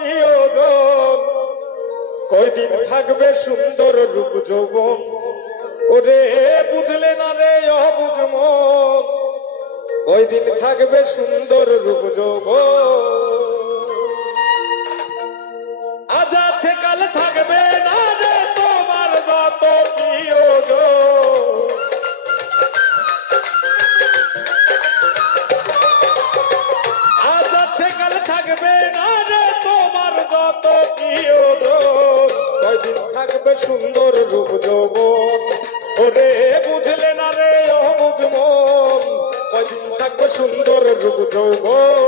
প্রিয়জন, কয়দিন থাকবে সুন্দর রূপ যৌবন। ওরে বুঝলে না রে অবুঝ মন, কয়দিন থাকবে সুন্দর রূপ যৌবন। আজ আছে কাল থাকবে না রে তোমার যত প্রিয়জন। আজ আছে কাল থাকবে না রে তোমার যত প্রিয়জন, কয়দিন থাকবে সুন্দর রূপ যৌবন। ওরে বুঝলে না রে অবুঝ মন, কয়দিন থাকবে সুন্দর রূপ যৌবন।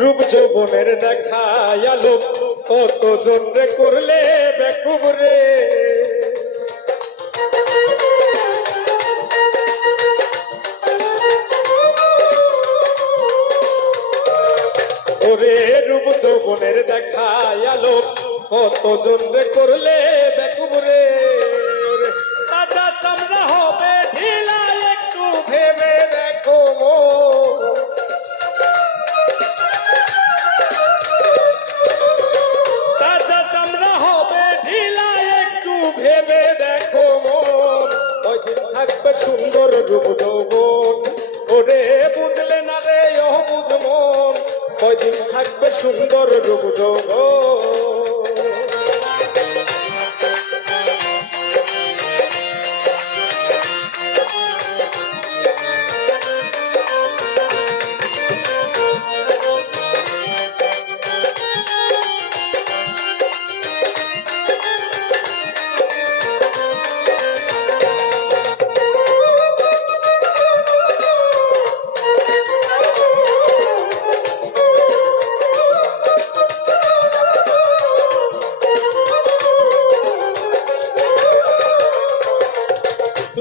রূপ যৌবনের দেখা আলো কতজন রে করলে বেকুব রে। ওরে রূপ যৌবনের দেখা আলো কতজন রে করলে বেকুব রে। তাজা চামড়া হবে ঢিলা একটু ভেবে দেখো মন। তাজা চামড়া হবে ঢিলা একটু ভেবে দেখো মন, কয়দিন থাকবে সুন্দর রূপ যৌবন। ওরে বুঝলে না রে অবুঝ মন, কয়দিন থাকবে সুন্দর রূপ যৌবন।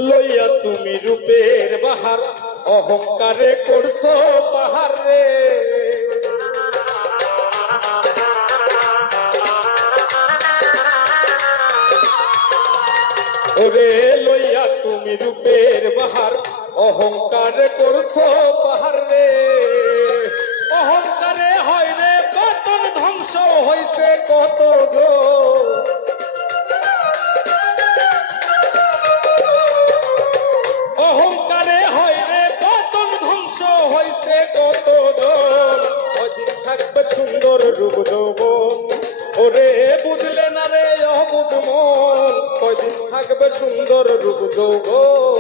লইয়া তুমি রূপের বাহার, অহংকারে করছো পাহাড় রে। ওরে লইয়া তুমি রূপের বাহার, অহংকারে করছো পাহাড় রে। অহংকারে হয় রে পতন, ধ্বংস হইছে কত জন। অহংকারে হয় রে পতন, ধ্বংস হইছে কত জন, কয়দিন থাকবে সুন্দর রূপ যৌবন। ওরে বুঝলে না রে অবুঝ মন, কয়দিন থাকবে সুন্দর রূপ যৌবন।